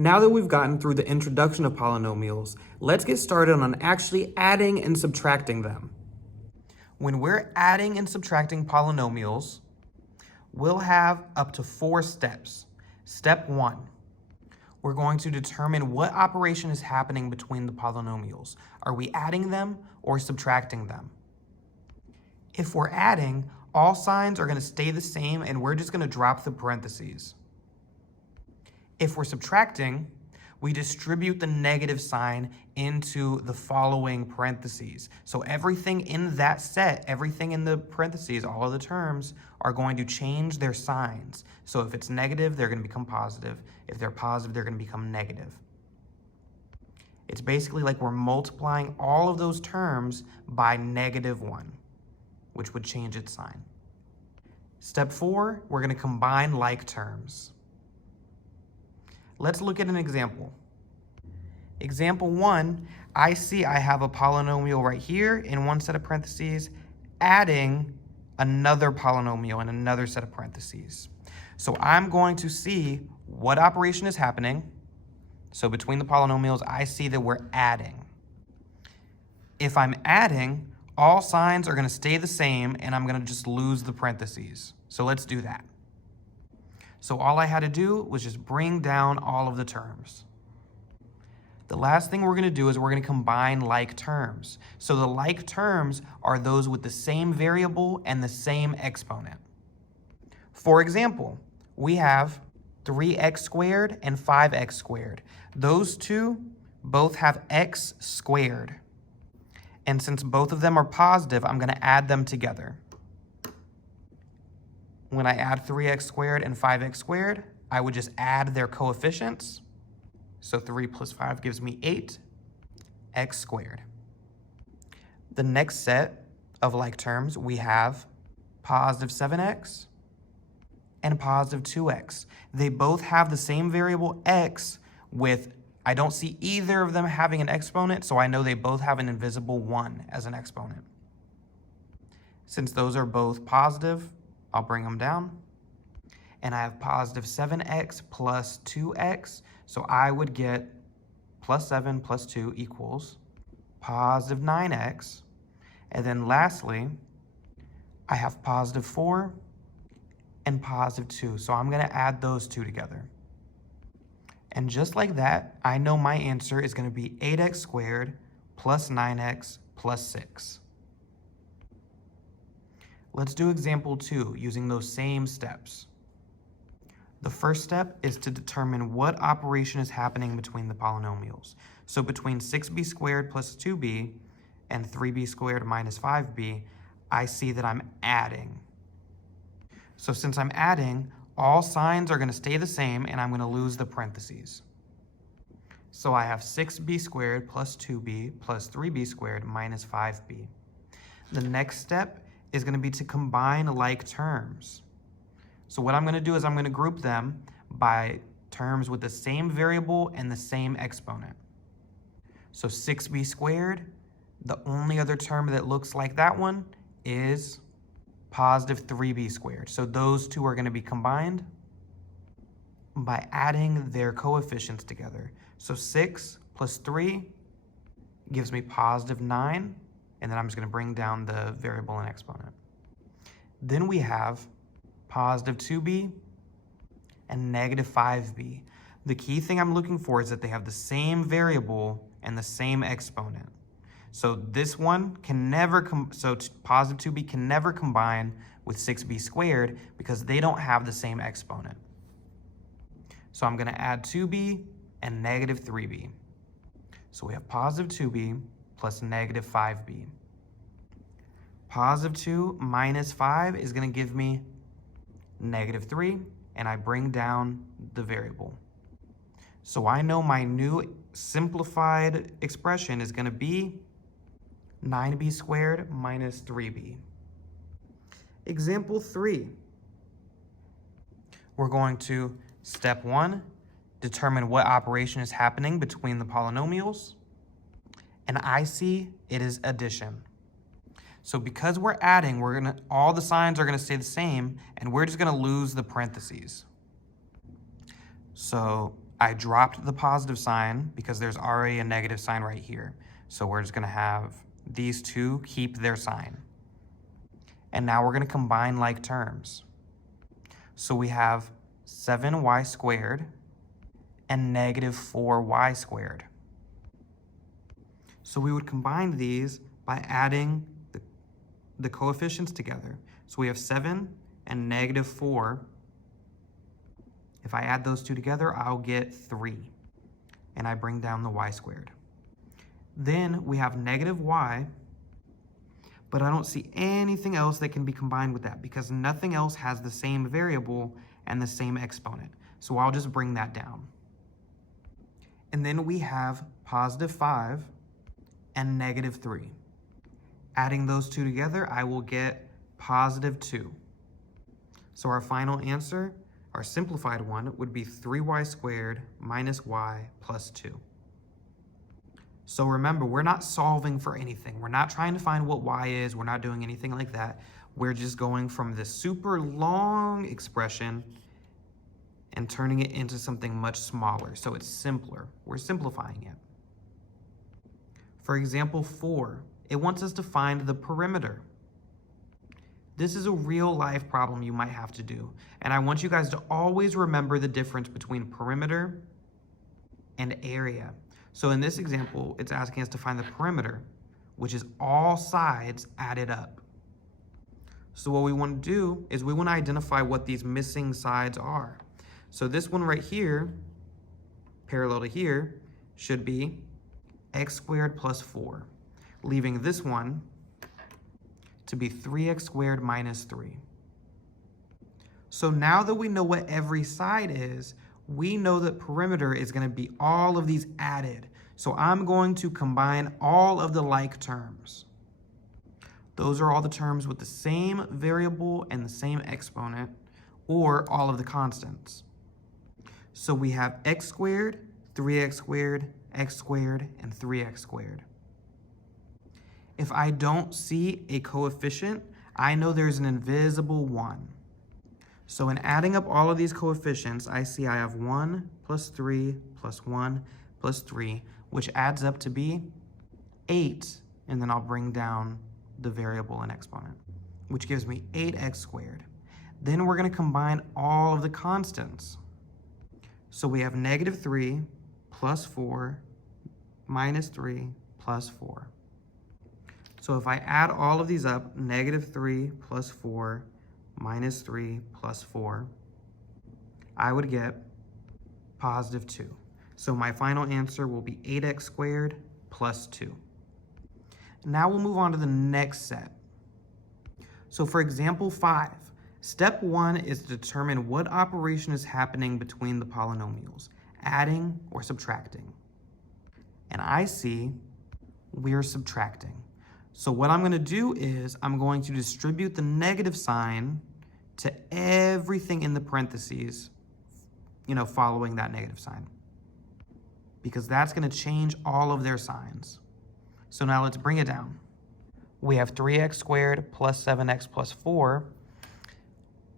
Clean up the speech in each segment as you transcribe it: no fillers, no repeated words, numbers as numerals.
Now that we've gotten through the introduction of polynomials, let's get started on actually adding and subtracting them. When we're adding and subtracting polynomials, we'll have up to 4 steps. Step 1, we're going to determine what operation is happening between the polynomials. Are we adding them or subtracting them? If we're adding, all signs are going to stay the same and we're just going to drop the parentheses. If we're subtracting, we distribute the negative sign into the following parentheses. So everything in that set, everything in the parentheses, all of the terms are going to change their signs. So if it's negative, they're going to become positive. If they're positive, they're going to become negative. It's basically like we're multiplying all of those terms by -1, which would change its sign. Step 4, we're going to combine like terms. Let's look at an example. Example 1, I see I have a polynomial right here in one set of parentheses, adding another polynomial in another set of parentheses. So I'm going to see what operation is happening. So between the polynomials, I see that we're adding. If I'm adding, all signs are going to stay the same, and I'm going to just lose the parentheses. So let's do that. So all I had to do was just bring down all of the terms. The last thing we're going to do is we're going to combine like terms. So the like terms are those with the same variable and the same exponent. For example, we have 3x squared and 5x squared. Those two both have x squared. And since both of them are positive, I'm going to add them together. When I add 3x squared and 5x squared, I would just add their coefficients. So 3 plus 5 gives me 8x squared. The next set of like terms, we have positive 7x and positive 2x. They both have the same variable x with, I don't see either of them having an exponent, so I know they both have an invisible 1 as an exponent. Since those are both positive, I'll bring them down. And I have positive 7x plus 2x. So I would get plus 7 plus 2 equals positive 9x. And then lastly, I have positive 4 and positive 2. So I'm going to add those two together. And just like that, I know my answer is going to be 8x squared plus 9x plus 6. Let's do example 2 using those same steps. The first step is to determine what operation is happening between the polynomials. So between 6b squared plus 2b and 3b squared minus 5b, I see that I'm adding. So since I'm adding, all signs are going to stay the same and I'm going to lose the parentheses. So I have 6b squared plus 2b plus 3b squared minus 5b. The next step is going to be to combine like terms. So what I'm going to do is I'm going to group them by terms with the same variable and the same exponent. So 6b squared, the only other term that looks like that one is positive 3b squared. So those two are going to be combined by adding their coefficients together. So 6 plus 3 gives me positive 9. And then I'm just going to bring down the variable and exponent. Then we have positive 2b and negative 5b. The key thing I'm looking for is that they have the same variable and the same exponent. So this one can never, positive 2b can never combine with 6b squared because they don't have the same exponent. So I'm going to add 2b and negative 3b. So we have positive 2b plus negative 5b. Positive 2 minus 5 is going to give me negative 3, and I bring down the variable. So I know my new simplified expression is going to be 9b squared minus 3b. Example 3. We're going to, step 1, determine what operation is happening between the polynomials. And I see it is addition. So because we're adding, all the signs are gonna stay the same, and we're just gonna lose the parentheses. So I dropped the positive sign because there's already a negative sign right here. So we're just going to have these two keep their sign. And now we're going to combine like terms. So we have 7y squared and negative 4y squared. So we would combine these by adding the coefficients together. So we have 7 and negative 4. If I add those two together, I'll get 3. And I bring down the y squared. Then we have negative y, but I don't see anything else that can be combined with that because nothing else has the same variable and the same exponent. So I'll just bring that down. And then we have positive 5 and negative 3. Adding those two together, I will get positive 2. So our final answer, our simplified one, would be 3y squared minus y plus 2. So remember, we're not solving for anything. We're not trying to find what y is. We're not doing anything like that. We're just going from this super long expression and turning it into something much smaller. So it's simpler. We're simplifying it. For example 4, it wants us to find the perimeter. This is a real life problem you might have to do. And I want you guys to always remember the difference between perimeter and area. So in this example, it's asking us to find the perimeter, which is all sides added up. So what we want to do is we want to identify what these missing sides are. So this one right here, parallel to here, should be x squared plus 4, leaving this one to be 3x squared minus 3. So now that we know what every side is, we know that perimeter is going to be all of these added. So I'm going to combine all of the like terms. Those are all the terms with the same variable and the same exponent, or all of the constants. So we have x squared, 3x squared, x squared, and 3x squared. If I don't see a coefficient, I know there's an invisible 1. So in adding up all of these coefficients, I see I have 1 plus 3 plus 1 plus 3, which adds up to be 8. And then I'll bring down the variable and exponent, which gives me 8x squared. Then we're going to combine all of the constants. So we have negative 3 plus 4 minus 3 plus 4. So if I add all of these up, negative 3 plus 4 minus 3 plus 4, I would get positive 2. So my final answer will be 8x squared plus 2. Now we'll move on to the next set. So for example 5, step 1 is to determine what operation is happening between the polynomials, adding or subtracting. And I see we're subtracting. So what I'm going to do is I'm going to distribute the negative sign to everything in the parentheses, following that negative sign, because that's going to change all of their signs. So now let's bring it down. We have 3x squared plus 7x plus 4.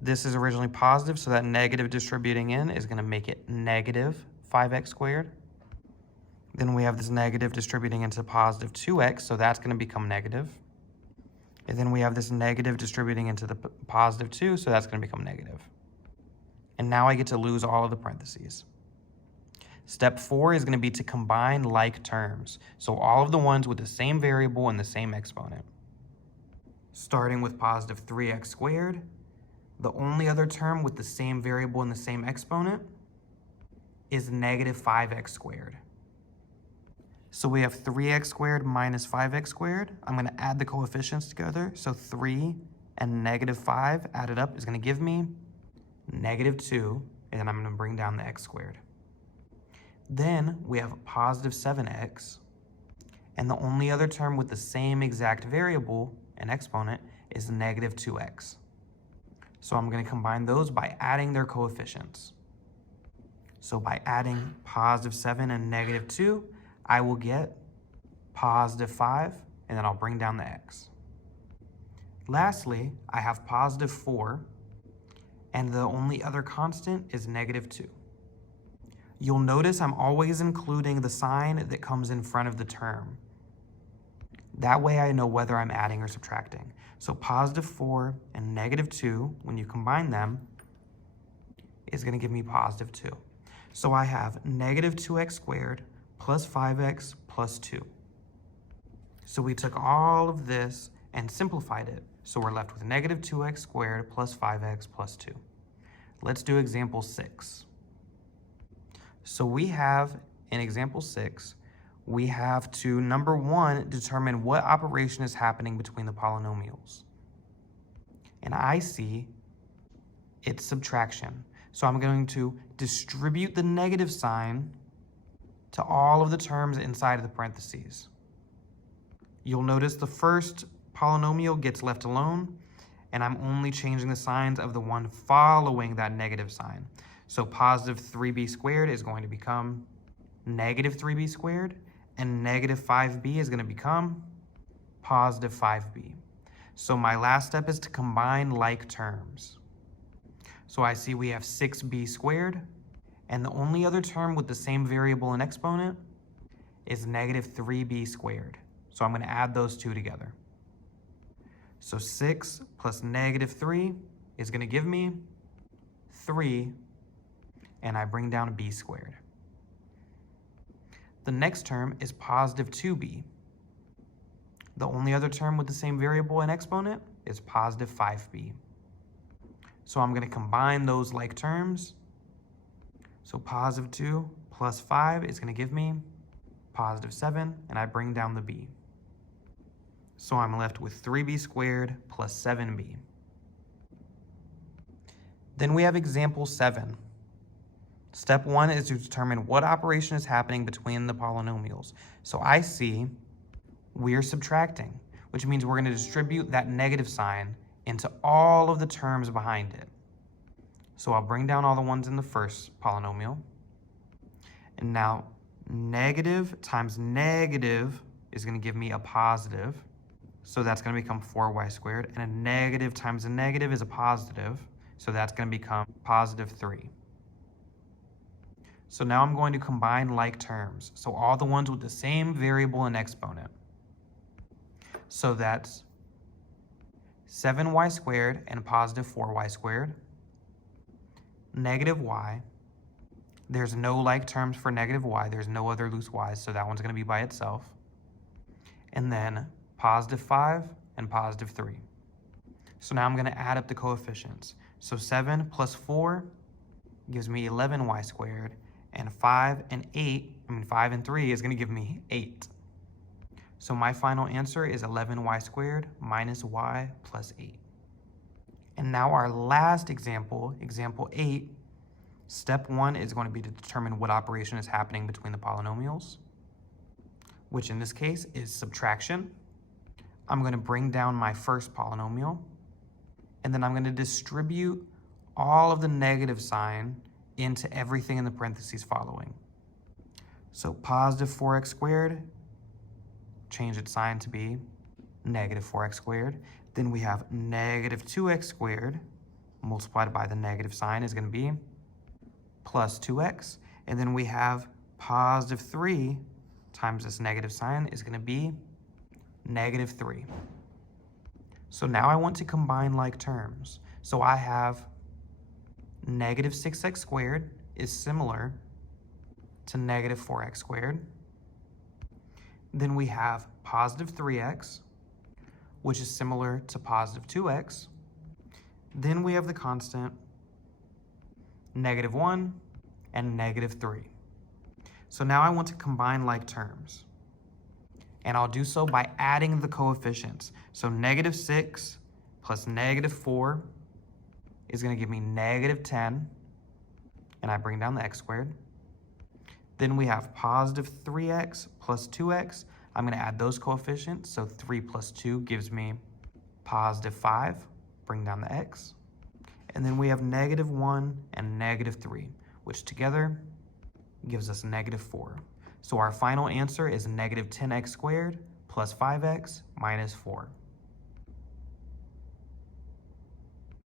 This is originally positive, so that negative distributing in is going to make it negative 5x squared. Then we have this negative distributing into positive 2x, so that's going to become negative. And then we have this negative distributing into the positive 2, so that's going to become negative. And now I get to lose all of the parentheses. Step 4 is going to be to combine like terms, so all of the ones with the same variable and the same exponent. Starting with positive 3x squared, the only other term with the same variable and the same exponent is negative 5x squared. So we have 3x squared minus 5x squared. I'm going to add the coefficients together. So 3 and negative 5 added up is going to give me negative 2, and then I'm going to bring down the x squared. Then we have positive 7x, and the only other term with the same exact variable and exponent is negative 2x. So I'm going to combine those by adding their coefficients. So by adding positive 7 and negative 2, I will get positive 5, and then I'll bring down the x. Lastly, I have positive 4, and the only other constant is negative 2. You'll notice I'm always including the sign that comes in front of the term. That way I know whether I'm adding or subtracting. So positive 4 and negative 2, when you combine them, is going to give me positive 2. So I have negative 2x squared plus 5x plus 2. So we took all of this and simplified it. So we're left with negative 2x squared plus 5x plus 2. Let's do example 6. So we have, in example 6, we have to, number 1, determine what operation is happening between the polynomials. And I see it's subtraction. So I'm going to distribute the negative sign to all of the terms inside of the parentheses. You'll notice the first polynomial gets left alone, and I'm only changing the signs of the one following that negative sign. So positive 3b squared is going to become negative 3b squared, and negative 5b is going to become positive 5b. So my last step is to combine like terms. So I see we have 6b squared, and the only other term with the same variable and exponent is negative 3b squared. So I'm going to add those two together. So 6 plus negative 3 is going to give me 3, and I bring down b squared. The next term is positive 2b. The only other term with the same variable and exponent is positive 5b. So I'm going to combine those like terms. So positive 2 plus 5 is going to give me positive 7, and I bring down the b. So I'm left with 3b squared plus 7b. Then we have example 7. Step 1 is to determine what operation is happening between the polynomials. So I see we're subtracting, which means we're going to distribute that negative sign into all of the terms behind it. So I'll bring down all the ones in the first polynomial. And now negative times negative is going to give me a positive. So that's going to become 4y squared. And a negative times a negative is a positive. So that's going to become positive 3. So now I'm going to combine like terms. So all the ones with the same variable and exponent. So that's 7y squared and positive 4y squared. Negative y. There's no like terms for negative y. There's no other loose y's, so that one's going to be by itself. And then positive 5 and positive 3. So now I'm going to add up the coefficients. So 7 plus 4 gives me 11y squared, and 5 and 3 is going to give me 8. So my final answer is 11y squared minus y plus 8. And now our last example, example 8, step 1 is going to be to determine what operation is happening between the polynomials, which in this case is subtraction. I'm going to bring down my first polynomial, and then I'm going to distribute all of the negative sign into everything in the parentheses following. So positive 4x squared, change its sign to be negative 4x squared. Then we have negative 2x squared multiplied by the negative sign is going to be plus 2x. And then we have positive 3 times this negative sign is going to be negative 3. So now I want to combine like terms. So I have negative 6x squared is similar to negative 4x squared. Then we have positive 3x, which is similar to positive 2x. Then we have the constant negative 1 and negative 3. So now I want to combine like terms. And I'll do so by adding the coefficients. So negative 6 plus negative 4 is going to give me negative 10, and I bring down the x squared. Then we have positive 3x plus 2x. I'm going to add those coefficients. So 3 plus 2 gives me positive 5, bring down the x. And then we have negative 1 and negative 3, which together gives us negative 4. So our final answer is negative 10x squared plus 5x minus 4.